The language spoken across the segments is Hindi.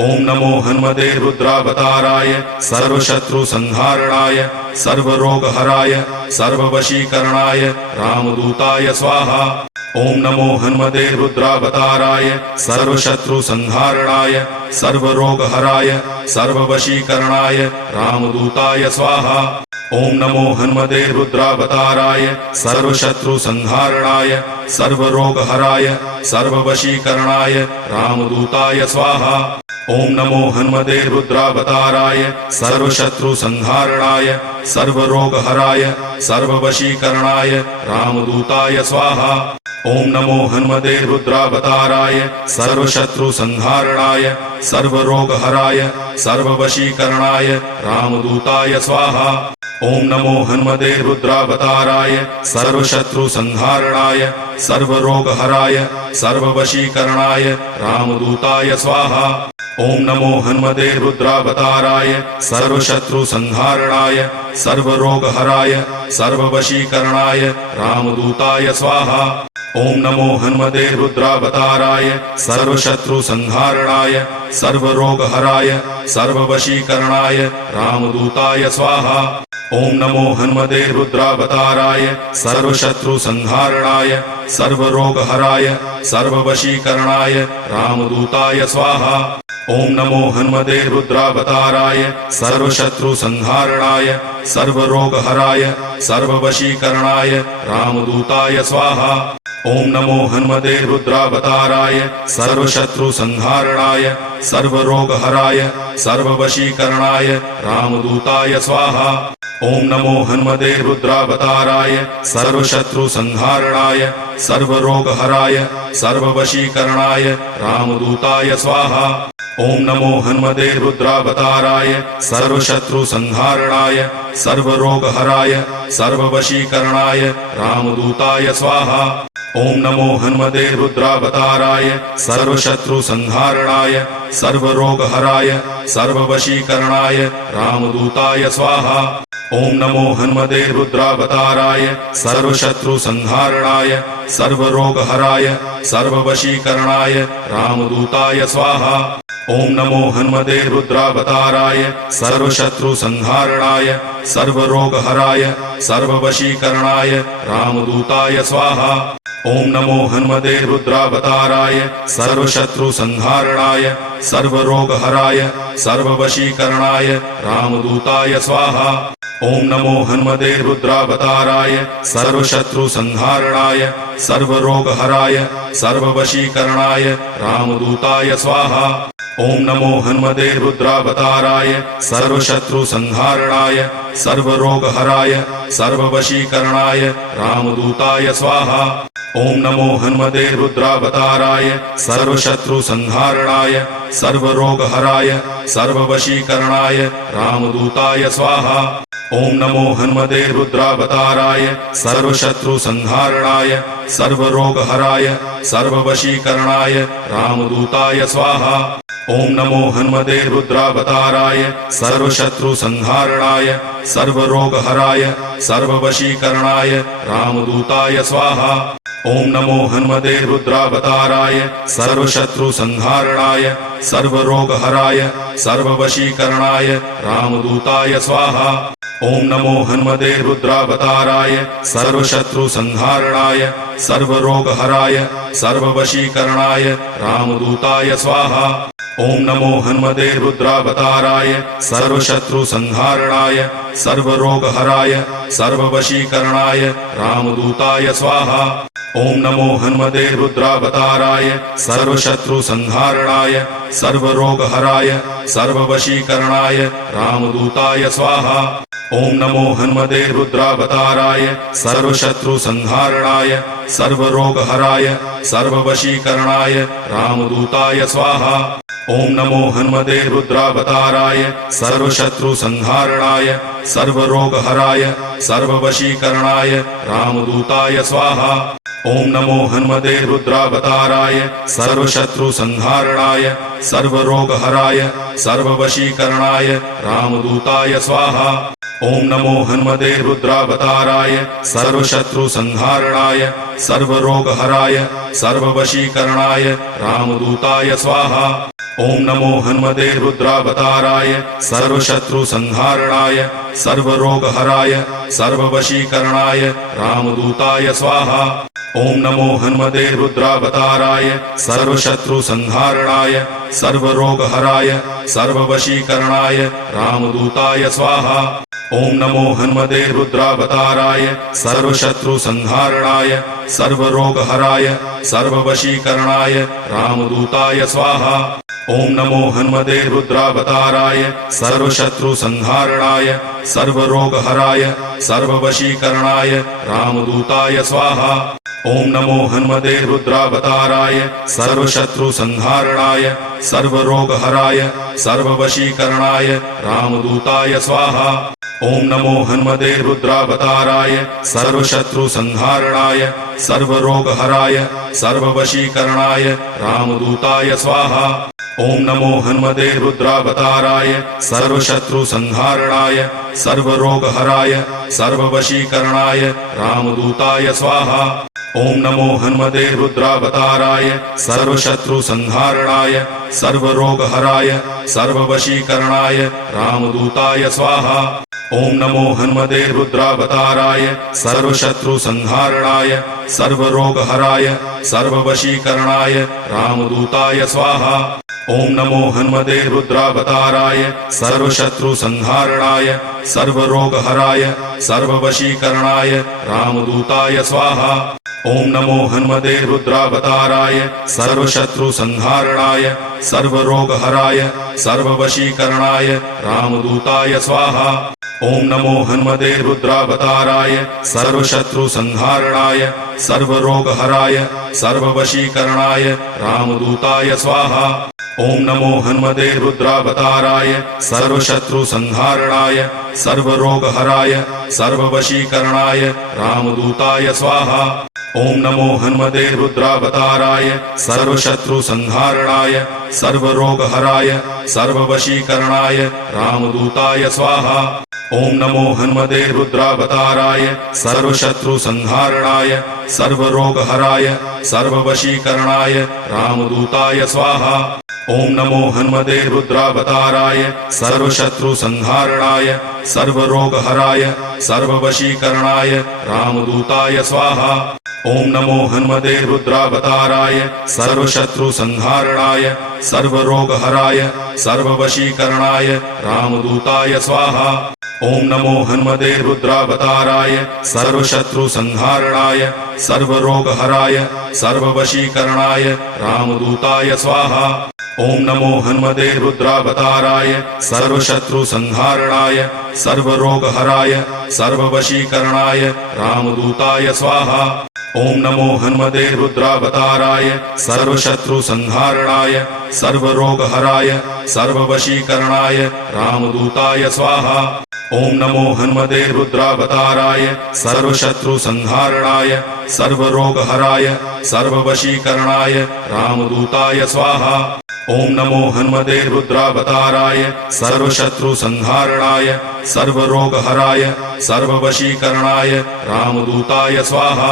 ओम नमो हनुमते रुद्रावताराय सर्वशत्रु संहारणाय सर्वरोगहराय सर्ववशीकरणाय रामदूताय स्वाहा। ओम नमो हनुमते रुद्रावताराय सर्वशत्रु संहारणाय सर्वरोगहराय सर्ववशीकरणाय रामदूताय स्वाहा। ओम नमो हनुमते रुद्रावताराय सर्वशत्रु संहारणाय सर्वरोगहराय सर्ववशीकरणाय रामदूताय स्वाहा। ओम नमो हनुमते रुद्रावताराय सर्वशत्रु संहारणाय सर्वरोगहराय सर्ववशीकरणाय रामदूताय स्वाहा। ओम नमो हनुमते रुद्रावताराय सर्वशत्रु संहारणाय सर्वरोगहराय सर्ववशीकरणाय रामदूताय स्वाहा। ओम नमो हनुमते रुद्रावताराय सर्वशत्रु संहारणाय सर्वरोगहराय सर्ववशीकरणाय रामदूताय स्वाहा। ओम नमो हनुमते रुद्रावताराय सर्वशत्रु संहारणाय सर्वरोगहराय सर्ववशीकरणाय रामदूताय स्वाहा। ओम नमो हनुमते रुद्रावताराय सर्वशत्रु संहारणाय सर्वरोगहराय सर्ववशीकरणाय रामदूताय स्वाहा। ओम नमो हनुमते रुद्रावताराय सर्वशत्रु संहारणाय सर्वरोगहराय सर्ववशीकरणाय रामदूताय स्वाहा। ओम नमो हनुमते रुद्रावताराय सर्वशत्रु संहारणाय सर्वरोगहराय सर्ववशीकरणाय रामदूताय स्वाहा। ओम नमो हनुमते रुद्रावताराय सर्वशत्रु संहारणाय सर्वरोगहराय सर्ववशीकरणाय रामदूताय स्वाहा। ओम नमो हनुमते रुद्रावताराय सर्वशत्रु संहारणाय सर्वरोगहराय सर्ववशीकरणाय रामदूताय स्वाहा। ओम नमो हनुमते रुद्रावताराय सर्वशत्रु संहारणाय सर्वरोगहराय सर्ववशीकरणाय रामदूताय स्वाहा। ओम नमो हनुमते रुद्रावताराय सर्वशत्रु संहारणाय सर्वरोगहराय सर्ववशीकरणाय रामदूताय स्वाहा। ओम नमो हनुमते रुद्रावताराय सर्वशत्रु संहारणाय सर्वरोगहराय सर्ववशीकरणाय रामदूताय स्वाहा। ओम नमो हनुमते रुद्रावताराय सर्वशत्रु संहारणाय सर्वरोगहराय सर्ववशीकरणाय रामदूताय स्वाहा। ओम नमो हनुमते रुद्रावताराय सर्वशत्रु संहारणाय सर्वरोगहराय सर्ववशीकरणाय रामदूताय स्वाहा। ओम नमो हनुमते रुद्रावताराय सर्वशत्रु संहारणाय सर्वरोगहराय सर्ववशीकरणाय रामदूताय स्वाहा। ओम नमो हनुमते रुद्रावताराय सर्वशत्रु संहारणाय सर्वरोगहराय सर्ववशीकरणाय रामदूताय स्वाहा। ओम नमो हनुमते रुद्रावताराय सर्वशत्रु संहारणाय सर्वरोगहराय सर्ववशीकरणाय रामदूताय स्वाहा। ओम नमो हनुमते रुद्रावताराय सर्वशत्रु संहारणाय सर्वरोगहराय सर्ववशीकरणाय रामदूताय स्वाहा। ओम नमो हनुमते रुद्रावताराय सर्वशत्रु संहारणाय सर्वरोगहराय सर्ववशीकरणाय रामदूताय स्वाहा। ओम नमो हनुमते रुद्रावताराय सर्वशत्रु संहारणाय सर्वरोगहराय सर्ववशीकरणाय रामदूताय स्वाहा। ओम नमो हनुमते रुद्रावताराय सर्वशत्रु संहारणाय सर्वरोगहराय सर्ववशीकरणाय रामदूताय स्वाहा। ओम नमो हनुमते रुद्रावताराय सर्वशत्रु संहारणाय सर्वरोगहराय सर्ववशीकरणाय रामदूताय स्वाहा। ओम नमो हनुमते रुद्रावताराय सर्वशत्रु संहारणाय सर्वरोगहराय सर्ववशीकरणाय रामदूताय स्वाहा। ओम नमो हनुमते रुद्रावताराय सर्वशत्रु संहारणाय सर्वरोगहराय सर्ववशीकरणाय रामदूताय स्वाहा। ओम नमो हनुमते रुद्रावताराय सर्वशत्रु संहारणाय सर्वरोगहराय सर्ववशीकरणाय रामदूताय स्वाहा। ओम नमो हनुमते रुद्रावताराय सर्वशत्रु संहारणाय सर्वरोगहराय सर्ववशीकरणाय रामदूताय स्वाहा। ओम नमो हनुमते रुद्रावताराय सर्वशत्रु संहारणाय सर्वरोगहराय सर्ववशीकरणाय रामदूताय स्वाहा। ओम नमो हनुमते रुद्रावताराय सर्वशत्रु संहारणाय सर्वरोगहराय सर्ववशीकरणाय रामदूताय स्वाहा। ओम नमो हनुमते रुद्रावताराय सर्वशत्रु संहारणाय सर्वरोगहराय सर्ववशीकरणाय रामदूताय स्वाहा। ओम नमो हनुमते रुद्रावताराय सर्वशत्रु संहारणाय सर्वरोगहराय सर्ववशीकरणाय रामदूताय स्वाहा। ओम नमो हनुमते रुद्रावताराय सर्वशत्रु संहारणाय सर्वरोगहराय सर्ववशीकरणाय रामदूताय स्वाहा। ओम नमो हनुमते रुद्रावताराय सर्वशत्रु संहारणाय सर्वरोगहराय सर्ववशीकरणाय रामदूताय स्वाहा। ओम नमो हनुमते रुद्रावताराय सर्वशत्रु संहारणाय सर्वरोगहराय सर्ववशीकरणाय रामदूताय स्वाहा। ओम नमो हनुमते रुद्रावताराय सर्वशत्रु संहारणाय सर्वरोगहराय सर्ववशीकरणाय रामदूताय स्वाहा। ओम नमो हनुमते रुद्रावताराय सर्वशत्रु संहारणाय सर्वरोगहराय सर्ववशीकरणाय रामदूताय स्वाहा। ओम नमो हनुमते रुद्रावताराय सर्वशत्रु संहारणाय सर्वरोगहराय सर्ववशीकरणाय रामदूताय स्वाहा। ओम नमो हनुमते रुद्रावताराय सर्वशत्रु संहारणाय सर्वरोगहराय सर्ववशीकरणाय रामदूताय स्वाहा। ओम नमो हनुमते रुद्रावताराय सर्वशत्रु संहारणाय सर्वरोगहराय सर्ववशीकरणाय रामदूताय स्वाहा। ओम नमो हनुमते रुद्रावताराय सर्वशत्रु संहारणाय सर्वरोगहराय सर्ववशीकरणाय रामदूताय स्वाहा। ओम नमो हनुमते रुद्रावताराय सर्वशत्रु संहारणाय सर्वरोगहराय सर्ववशीकरणाय रामदूताय स्वाहा। ओम नमो हनुमते रुद्रावताराय सर्वशत्रु संहारणाय सर्वरोगहराय सर्ववशीकरणाय रामदूताय स्वाहा। ओम नमो हनुमते रुद्रावताराय सर्वशत्रु संहारणाय सर्वरोगहराय सर्ववशीकरणाय रामदूताय स्वाहा। ओम नमो हनुमते रुद्रावताराय सर्वशत्रु संहारणाय सर्वरोगहराय सर्ववशीकरणाय रामदूताय स्वाहा। ओम नमो हनुमते रुद्रावताराय सर्वशत्रु संहारणाय सर्वरोगहराय सर्ववशीकरणाय रामदूताय स्वाहा। ओम नमो हनुमते रुद्रावताराय सर्वशत्रु संहारणाय सर्वरोगहराय सर्ववशीकरणाय रामदूताय स्वाहा। ओम नमो हनुमते रुद्रावताराय सर्वशत्रु संहारणाय सर्वरोगहराय सर्ववशीकरणाय रामदूताय स्वाहा। ओम नमो हनुमते रुद्रावताराय सर्वशत्रु संहारणाय सर्वरोगहराय सर्ववशीकरणाय रामदूताय स्वाहा। ओम नमो हनुमते रुद्रावताराय सर्वशत्रु संहारणाय सर्वरोगहराय सर्ववशीकरणाय रामदूताय स्वाहा। ओम नमो हनुमते रुद्रावताराय सर्वशत्रु संहारणाय सर्वरोगहराय सर्ववशीकरणाय रामदूताय स्वाहा।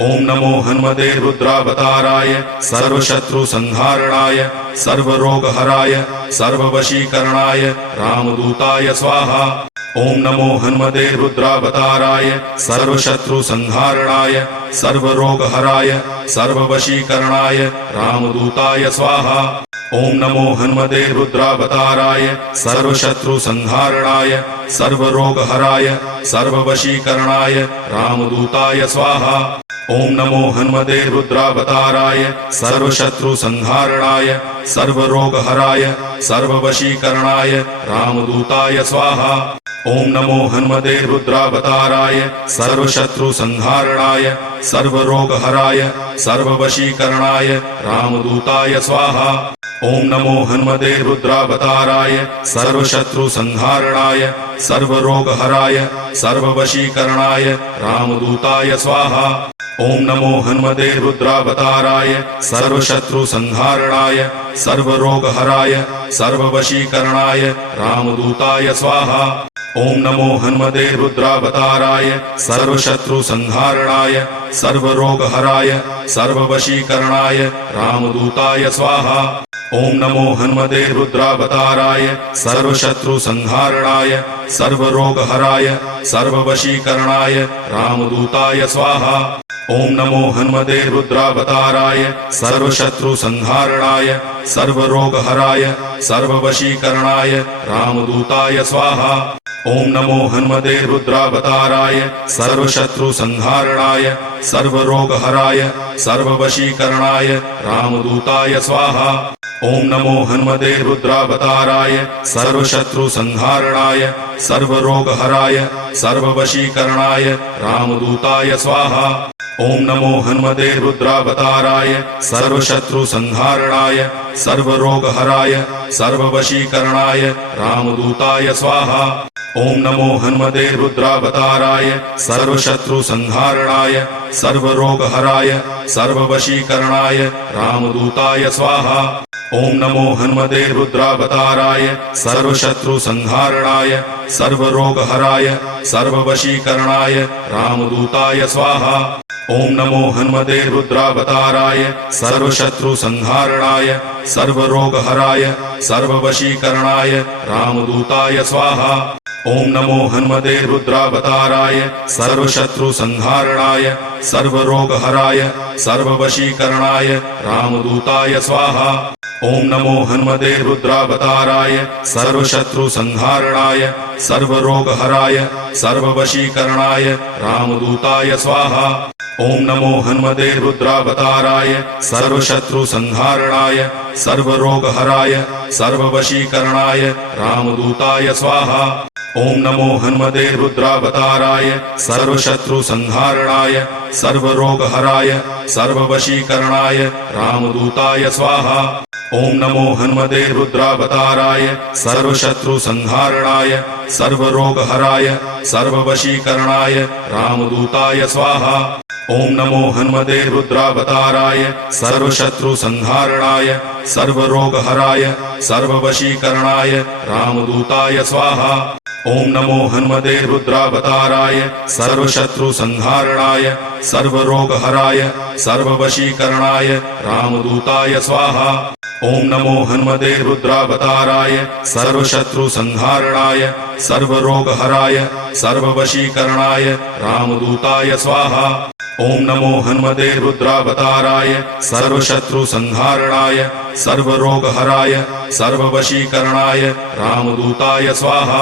ओम नमो हनुमते रुद्रावताराय सर्वशत्रु संहारणाय सर्वरोगहराय सर्ववशीकरणाय रामदूताय स्वाहा। ओम नमो हनुमते रुद्रावताराय सर्वशत्रु संहारणाय सर्वरोगहराय सर्ववशीकरणाय रामदूताय स्वाहा। ओम नमो हनुमते रुद्रावताराय सर्वशत्रु संहारणाय सर्वरोगहराय सर्ववशीकरणाय रामदूताय स्वाहा। ओम नमो हनुमते रुद्रावताराय सर्वशत्रु संहारणाय सर्वरोगहराय सर्ववशीकरणाय रामदूताय स्वाहा। ओम नमो हनुमते रुद्रावताराय सर्वशत्रु संहारणाय सर्वरोगहराय सर्ववशीकरणाय रामदूताय स्वाहा। ओम नमो हनुमते रुद्रावताराय सर्वशत्रु संहारणाय सर्वरोगहराय सर्ववशीकरणाय रामदूताय स्वाहा। ओम नमो हनुमते रुद्रावताराय सर्वशत्रु संहारणाय सर्वरोगहराय सर्ववशीकरणाय रामदूताय स्वाहा। ओम नमो हनुमते रुद्रावताराय सर्वशत्रु संहारणाय सर्वरोगहराय सर्ववशीकरणाय रामदूताय स्वाहा। ओम नमो हनुमते रुद्रावताराय सर्वशत्रु संहारणाय सर्वरोगहराय सर्ववशीकरणाय रामदूताय स्वाहा। ओम नमो हनुमते रुद्रावताराय सर्वशत्रु संहारणाय सर्वरोगहराय सर्ववशीकरणाय रामदूताय स्वाहा। ओम नमो हनुमते रुद्रावताराय सर्वशत्रु संहारणाय सर्वरोगहराय सर्ववशीकरणाय रामदूताय स्वाहा। ओम नमो हनुमते रुद्रावताराय सर्वशत्रु संहारणाय सर्वरोगहराय सर्ववशीकरणाय रामदूताय स्वाहा। ओम नमो हनुमते रुद्रावताराय सर्वशत्रु संहारणाय सर्वरोगहराय सर्ववशीकरणाय रामदूताय स्वाहा। ओम नमो हनुमते रुद्रावताराय सर्वशत्रु संहारणाय सर्वरोगहराय सर्ववशीकरणाय रामदूताय स्वाहा। ओम नमो हनुमते रुद्रावताराय सर्वशत्रु संहारणाय सर्वरोगहराय सर्ववशीकरणाय रामदूताय स्वाहा। ओम नमो हनुमते रुद्रावताराय सर्वशत्रु संहारणाय सर्वरोगहराय सर्ववशीकरणाय रामदूताय स्वाहा। ओम नमो हनुमते रुद्रावताराय सर्वशत्रु संहारणाय सर्वरोगहराय सर्ववशीकरणाय रामदूताय स्वाहा। ओम नमो हनुमते रुद्रावताराय सर्वशत्रु संहारणाय सर्वरोगहराय सर्ववशीकरणाय रामदूताय स्वाहा। ओम नमो हनुमते रुद्रावताराय सर्वशत्रु संहारणाय सर्वरोगहराय सर्ववशीकरणाय रामदूताय स्वाहा। ओम नमो हनुमते रुद्रावताराय सर्वशत्रु संहारणाय सर्वरोगहराय सर्ववशीकरणाय रामदूताय स्वाहा। ओम नमो हनुमते रुद्रावताराय सर्वशत्रु संहारणाय सर्वरोगहराय सर्ववशीकरणाय रामदूताय स्वाहा। ओम नमो हनुमते रुद्रावताराय सर्वशत्रु संहारणाय सर्वरोगहराय सर्ववशीकरणाय रामदूताय स्वाहा। ओम नमो हनुमते रुद्रावताराय सर्वशत्रु संहारणाय सर्वरोगहराय सर्ववशीकरणाय रामदूताय स्वाहा। ओम नमो हनुमते रुद्रावताराय सर्वशत्रु संहारणाय सर्वरोगहराय सर्ववशीकरणाय रामदूताय स्वाहा। ओम नमो हनुमते रुद्रावताराय सर्वशत्रु संहारणाय सर्वरोगहराय सर्ववशीकरणाय रामदूताय स्वाहा।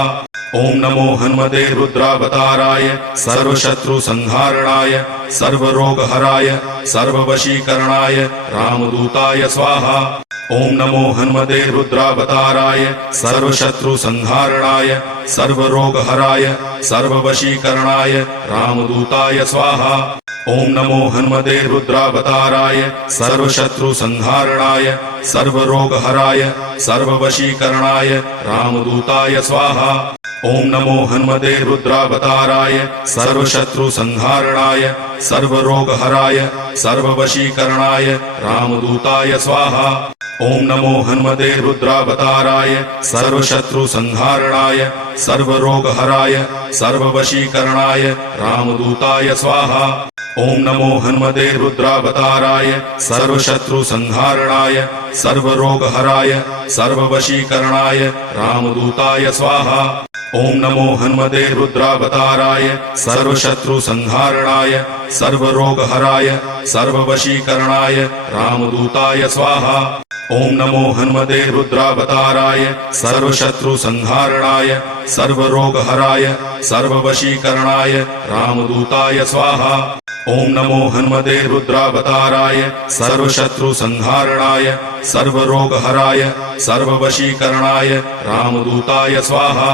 ओम नमो हनुमते रुद्रावताराय सर्वशत्रु संहारणाय सर्वरोगहराय सर्ववशीकरणाय रामदूताय स्वाहा। ओम नमो हनुमते रुद्रावताराय सर्वशत्रु संहारणाय सर्वरोगहराय सर्ववशीकरणाय रामदूताय स्वाहा। ओम नमो हनुमते रुद्रावताराय सर्वशत्रु संहारणाय सर्वरोगहराय सर्ववशीकरणाय रामदूताय स्वाहा। ओम नमो हनुमते रुद्रावताराय सर्वशत्रु संहारणाय सर्वरोगहराय सर्ववशीकरणाय रामदूताय स्वाहा। ओम नमो हनुमते रुद्रावताराय सर्वशत्रु संहारणाय सर्वरोगहराय सर्ववशीकरणाय रामदूताय स्वाहा। ओम नमो हनुमते रुद्रावताराय सर्वशत्रु संहारणाय सर्वरोगहराय सर्ववशीकरणाय रामदूताय स्वाहा। ओम नमो हनुमते रुद्रावताराय सर्वशत्रु संहारणाय सर्वरोगहराय सर्ववशीकरणाय रामदूताय स्वाहा। ओम नमो हनुमते रुद्रावताराय सर्वशत्रु संहारणाय सर्वरोगहराय सर्ववशीकरणाय रामदूताय स्वाहा। ओम नमो हनुमते रुद्रावताराय सर्वशत्रु संहारणाय सर्वरोगहराय सर्ववशीकरणाय रामदूताय स्वाहा।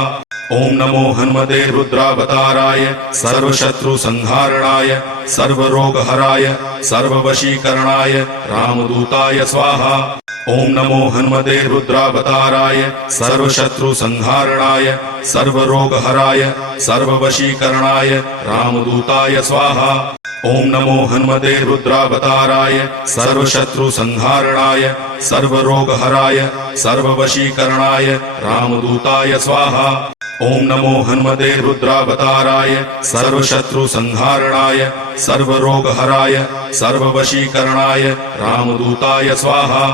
ओम नमो हनुमते रुद्रावताराय सर्वशत्रु संहारणाय सर्वरोगहराय सर्ववशीकरणाय रामदूताय स्वाहा। ओम नमो हनुमते रुद्रावताराय सर्वशत्रु संहारणाय सर्वरोगहराय सर्ववशीकरणाय रामदूताय स्वाहा। ओम नमो हनुमते रुद्रावताराय सर्वशत्रु संहारणाय सर्वरोगहराय सर्ववशीकरणाय रामदूताय स्वाहा। ओम नमो हनुमते रुद्रावताराय सर्वशत्रु संहारणाय सर्वरोगहराय सर्ववशीकरणाय रामदूताय स्वाहा।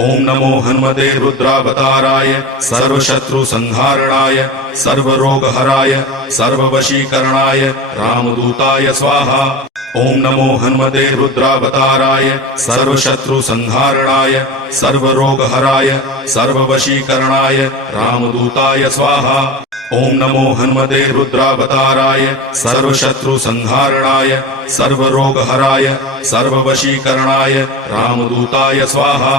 ओम नमो हनुमते रुद्रावताराय सर्वशत्रु संहारणाय सर्वरोगहराय सर्ववशीकरणाय रामदूताय स्वाहा। ओम नमो हनुमते रुद्रावताराय सर्वशत्रु संहारणाय सर्वरोगहराय सर्ववशीकरणाय रामदूताय स्वाहा। ओम नमो हनुमते रुद्रावताराय सर्वशत्रु संहारणाय सर्वरोगहराय सर्ववशीकरणाय रामदूताय स्वाहा।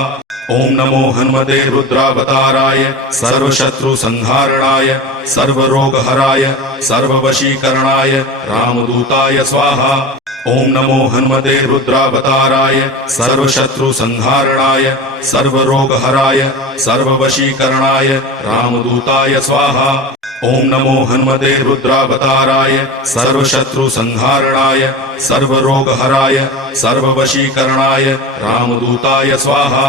ओम नमो हनुमते रुद्रावताराय सर्वशत्रु संहारणाय सर्वरोगहराय सर्ववशीकरणाय रामदूताय स्वाहा। ओम नमो हनुमते रुद्रावताराय सर्वशत्रु संहारणाय सर्वरोगहराय सर्ववशीकरणाय रामदूताय स्वाहा। ओम नमो हनुमते रुद्रावताराय सर्वशत्रु संहारणाय सर्वरोगहराय सर्ववशीकरणाय रामदूताय स्वाहा।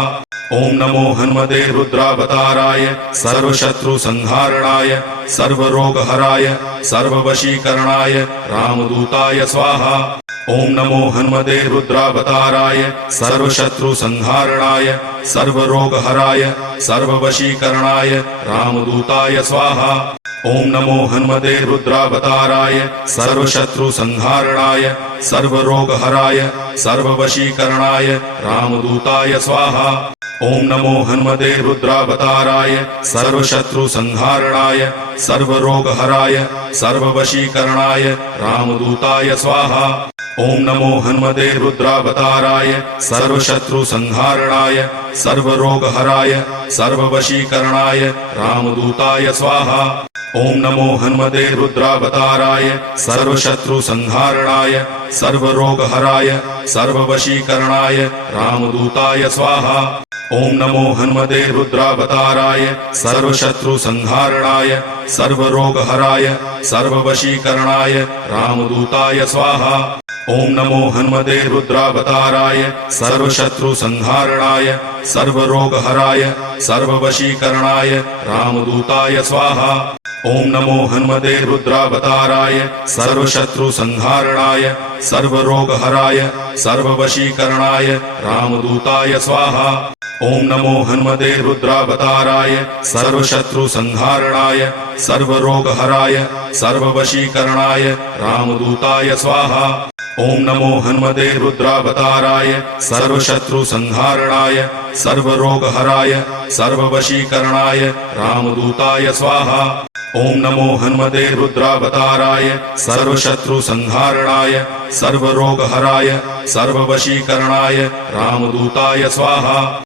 ओम नमो हनुमते रुद्रावताराय सर्वशत्रु संहारणाय सर्वरोगहराय सर्ववशीकरणाय रामदूताय स्वाहा। ओम नमो हनुमते रुद्रावताराय सर्वशत्रु संहारणाय सर्वरोगहराय सर्ववशीकरणाय रामदूताय स्वाहा। ओम नमो हनुमते रुद्रावताराय सर्वशत्रु संहारणाय सर्वरोगहराय सर्ववशीकरणाय रामदूताय स्वाहा। ओम नमो हनुमते रुद्रावताराय सर्वशत्रु संहारणाय सर्वरोगहराय सर्ववशीकरणाय रामदूताय स्वाहा। ओम नमो हनुमते रुद्रावताराय सर्वशत्रु संहारणाय सर्वरोगहराय सर्ववशीकरणाय रामदूताय स्वाहा। ओम नमो हनुमते रुद्रावताराय सर्वशत्रु संहारणाय सर्वरोगहराय सर्ववशीकरणाय रामदूताय स्वाहा। ओम नमो हनुमते रुद्रावताराय सर्वशत्रु संहारणाय सर्वरोगहराय सर्ववशीकरणाय रामदूताय स्वाहा। ओम नमो हनुमते रुद्रावताराय सर्वशत्रु संहारणाय सर्वरोगहराय सर्ववशीकरणाय रामदूताय स्वाहा। ओम नमो हनुमते रुद्रावताराय सर्वशत्रु संहारणाय सर्वरोगहराय सर्ववशीकरणाय रामदूताय स्वाहा। ओम नमो हनुमते रुद्रावताराय सर्वशत्रु संहारणाय सर्वरोगहराय सर्ववशीकरणाय रामदूताय स्वाहा। ओम नमो हनुमते रुद्रावताराय सर्वशत्रु संहारणाय सर्वरोगहराय सर्ववशीकरणाय रामदूताय स्वाहा। ओम नमो हनुमते रुद्रावताराय सर्वशत्रु संहारणाय सर्वरोगहराय सर्ववशीकरणाय रामदूताय स्वाहा।